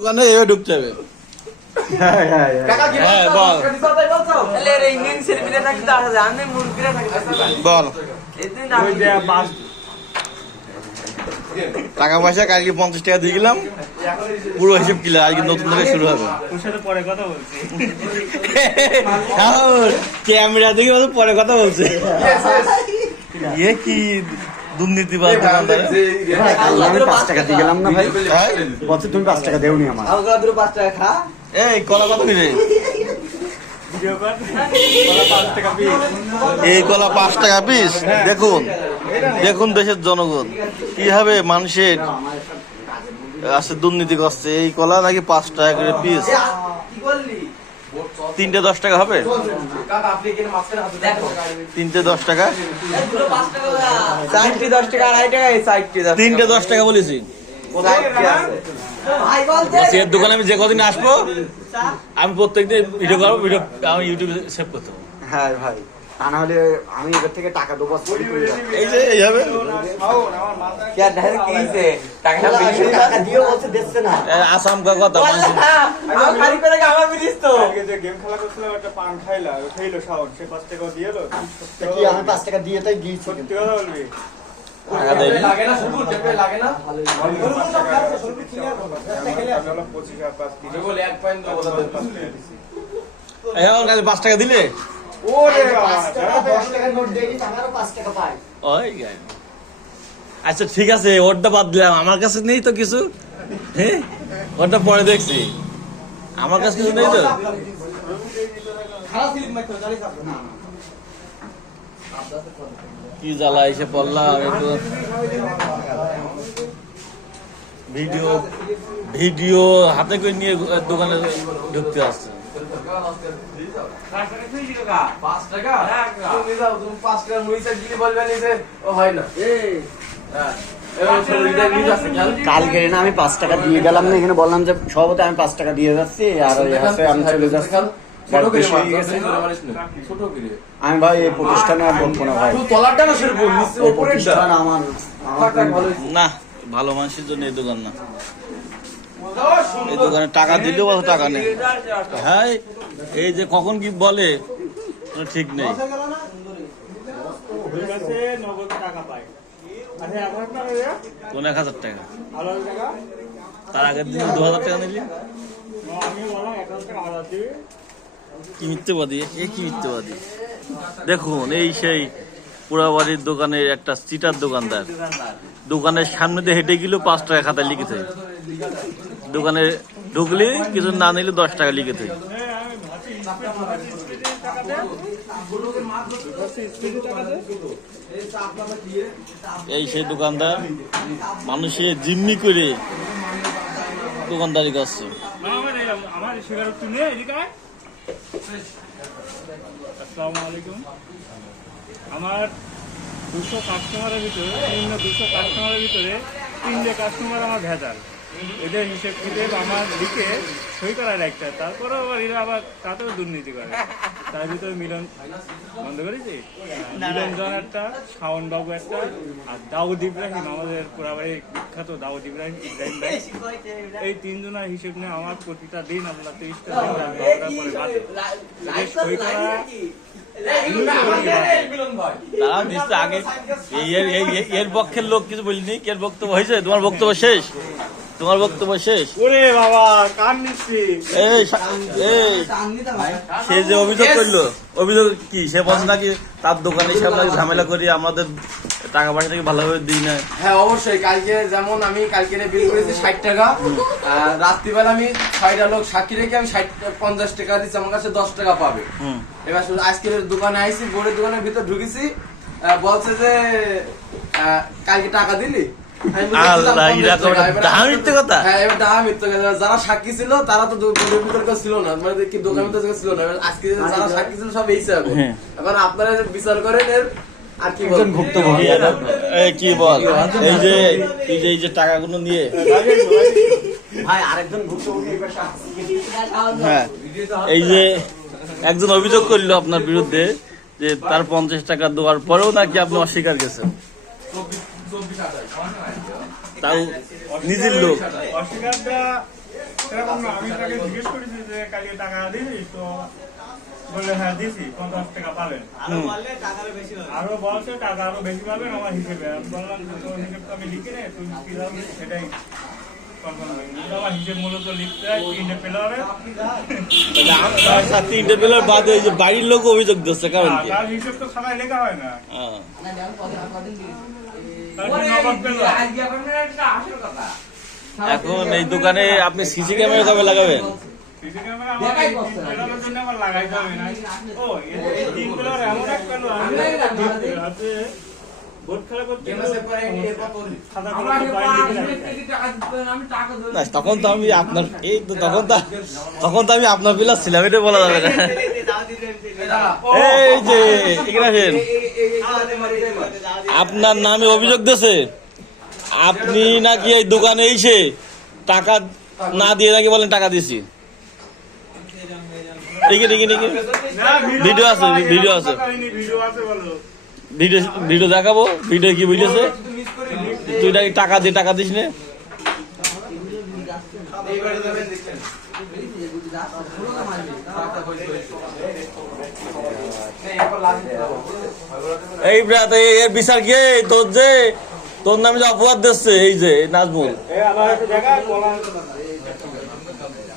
দোকানে এ ঢুকতে হবে। বল টাকা পয়সা কালকে 50 টাকা দিয়ে গেলাম, পুরো হিসেব কিলা আজকে নতুন থেকে শুরু হবে। ক্যামেরা দেখে পরে কথা বলছে। ইয়ে কি দুর্নীতি বা দোকানদার। আমি 5 টাকা দিয়ে গেলাম না ভাই, বলছে তুমি 5 টাকা দেওনি আমার। এই কলা কত কিনে? এই কলা 5 টাকা পিস। দেখুন দেখুন দেশের জনগণ কিভাবে মানুষের আছে দুর্নীতি করছে। এই কলা নাকি 5 টাকা করে পিস, 3টে 10 টাকা হবে, 3টে 10 টাকা, 3টে 10 টাকা বলেছি। এর দোকানে আমি যে কদিন আসবো আমি প্রত্যেকদিন ভিডিও করবো, ভিডিও আমি ইউটিউবে সেভ করতে হবে। হ্যাঁ ভাই, তা না হলে আমি এবার থেকে টাকা দেবো। এই যে এইভাবে আসাম কথা আমি 5 টাকা দিয়ে তাই গিয়েছি। এখন 5 টাকা দিলে আচ্ছা ঠিক আছে, ওরটা বাদ দিলাম। আমার কাছে নেই তো কিছু, হ্যাঁ ওরটা পরে দেখছি, আমার কাছে কিছু নেই তো। কি জ্বালা এসে পড়লাম। একটু ভিডিও ভিডিও হাতে করে নিয়ে দোকানে ঢুকতে আসছে। কালকে না আমি 5 টাকা দিয়ে গেলাম না, এখানে বললাম যে সভাপতি আমি 5 টাকা দিয়ে যাচ্ছি আর আমি চলে যাচ্ছি। আমি ভাই এই প্রতিষ্ঠানে আর বলবো না ভাই, প্রতিষ্ঠান আমার না ভালো মানুষের জন্য এই দোকান না। এই দোকানে টাকা দিলেও অত টাকা নেই। হ্যাঁ এই যে কখন কি বলে ঠিক নেই। কোন 1000 টাকা, তার আগের দিন 2000 টাকা নিলি। কি মিথ্যেবাদী, এ কি মিথ্যেবাদী। দেখুন এই সেই পোড়াবাড়ির দোকানের একটা চিটার দোকানদার, দোকানের সামনে দিয়ে হেঁটে গেলেও 5 টাকা খাতায় লিখেছে, দোকানে ঢুকলে কিছু না নিলে 10 টাকা লিখেছে। এই সেই দোকানদার মানুষের জিম্মি করে দোকানদারি করছে। আমার 200 কাস্টমারের ভিতরে 200 কাস্টমারের ভিতরে 3টে কাস্টমার আমার ভেজাল। এদের হিসেব কিতাব আমার লিখে সই করার একটা, তারপরেও আবার এরা আবার তাতেও দুর্নীতি করে। তার ভিতরে মিলন বন্ধ করেছি, মিলনজন একটা, শাওন বাবু একটা, আর দাউদ ইব্রাহিম, আমাদের পোড়াবাড়ি বিখ্যাত দাউদ ইব্রাহিম ভাই। এই 3 জনের হিসেব নিয়ে আমার প্রতিটা দিন আমরা 30টা দিন করে বাদে সই করা আগে। এর পক্ষের লোক কিছু বলিনি, এর বক্তব্য হয়েছে। তোমার বক্তব্য শেষ, তোমার বক্তব্য শেষ। ওরে বাবা কান নিচ্ছি। সে যে অভিযোগ করলো, অভিযোগ কি সে বলছে নাকি তার দোকানে সব নাকি ঝামেলা করি আমাদের টাকা পয়সা থেকে ভালোভাবে দিই না। হ্যাঁ অবশ্যই, কালকে যেমন আমি কালকে বিল করেছি 60 টাকা, রাত্রিবেলা আমি 6টা লোক সাক্ষী রেখে আমি 50 টাকা দিচ্ছি, আমার কাছে 10 টাকা পাবে। এবার আজকের দোকানে আইসি, বোর্ডের দোকানের ভিতর ঢুকেছি, বলছে যে কালকে টাকা দিলি। যারা সাক্ষী ছিল তারা তো ছিল না, মানে দোকানে ছিল না। আজকে যারা সাক্ষী ছিল সব এইছে। এখন আপনারা বিচার করেন এর আর কি কি বল। এই যে টাকাগুলো নিয়ে ভাই আরেকজন ভুক্তভোগী। হ্যাঁ এই যে একজন অভিযোগ করলো আপনার বিরুদ্ধে যে তার 50 টাকা দেওয়ার পরেও নাকি আপনি অস্বীকার গেছেন। তাও নিজের লোক। অস্বীকারটা এরকম না, আমি তাকে জিজ্ঞেস করেছি যে কালকে টাকা দিয়েছিস, তো বললে হ্যাঁ দিয়েছি, 50 টাকা পাবেন। আরো বলছে টাকা আরো বেশি পাবেন আমার হিসেবে। আমি বললাম যে তোর হিসেব তো আমি লিখি নে, তুই কি যাবি সেটাই কনফার্ম হয়নি। কিন্তু আমার হিসেব মূলত লিখতে হয় 3টে পেলারে। তিনটে পেলার বাদে এই যে বাড়ির লোক অভিযোগ দিচ্ছে কারণ কি? তার হিসেব তো খাতায় লেখা হয় না। হ্যাঁ। তার কি নগদ পেলার? এখন এই দোকানে আপনি সিসি ক্যামেরা কবে লাগাবেন? সিসি ক্যামেরা আমার এই 3 পেলারের জন্য আমার লাগাইতে হবে না। ও এই 3 পেলার এমন এক পেলার আছে, ভোট খেলা করতে খাতাগুলো তো বাইরে লিখে রাখতে হয়। না, তখন তো আমি আপনার এই তো তখন তো আমি আপনার পিলার ছিলাম, এটা বলা যাবে না। এই যে এখানে আসেন, আপনার নামে অভিযোগ দিয়েছে আপনি নাকি এই দোকানে এসে টাকা না দিয়ে নাকি বলেন টাকা দিছি। দেখি না, ভিডিও আছে, ভিডিও আছে। ভিডিও আছে বলো। ভিডিও দেখাবো। ভিডিও কি বুঝেছে তুই নাকি টাকা দিয়ে টাকা দিস না? এই ব্রাত এর বিচার কি? তোর যে তোর নামে যে অপবাদ দিচ্ছে এই যে নাজমুল, আমার একটা জায়গা কলা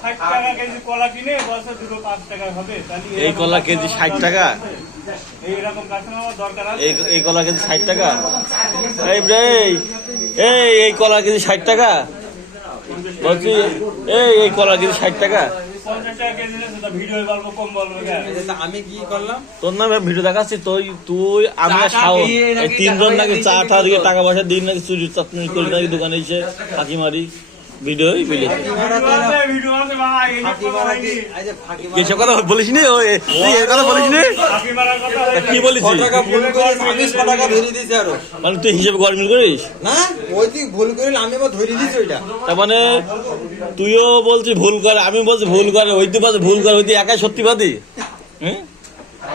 60 টাকা কেজি কলা কিনে বছর দুটো 5 টাকা হবে। তাহলে এই কলা কেজি 60 টাকা, এইরকম কাস্টমার আমার দরকার আছে। এই কলা কেজি 60 টাকা। এই রে এই কলা কেজি 60 টাকা বলছি, এই কলা কেজি 60 টাকা। 50 টাকা কেজি নিলে সেটা ভিডিও বলবো কম বলবো কেন? আমি কি করলাম? তোর নামে ভিডিও দেখাচ্ছি, তুই আমি আর শাওন এই তিনজন নাকি চা টা দিকে টাকা পয়সা দিন নাকি চুরি চাটনি করি নাকি দোকানে এসে ফাঁকি মারি। ভিডিওই বলি ভিডিও আছে ভাই, এই যে কথা হয়নি। কেসব কথা বলিস নি? তুই এর কথা বলিস নি? ফাঁকি মারার কথা তা কি বলিস? মানে তুই হিসেবে গরমিল করিস না, ওই তুই ভুল করিল, আমি আবার ধরে দিছি ওইটা। তার মানে তুইও বলছিস ভুল করে, আমি বলছি ভুল করে, ওই তুই বলছিস ভুল করে, ওই তুই একাই সত্যিবাদী। হ্যাঁ,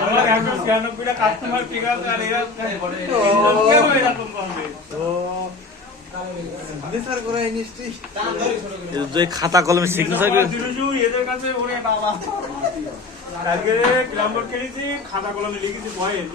আমার 196 টা কাস্টমার ঠিক আছে, আর এরা কেন এরকম করবে? বিচার করে নিশ্চয়ই তুই খাতা কলমে সিগনেচার করে এদের কাছে ওরে বাবা, আজকে ক্লাম্বার খেলেছি, খাতা কলমে লিখেছি পয়েন্ট।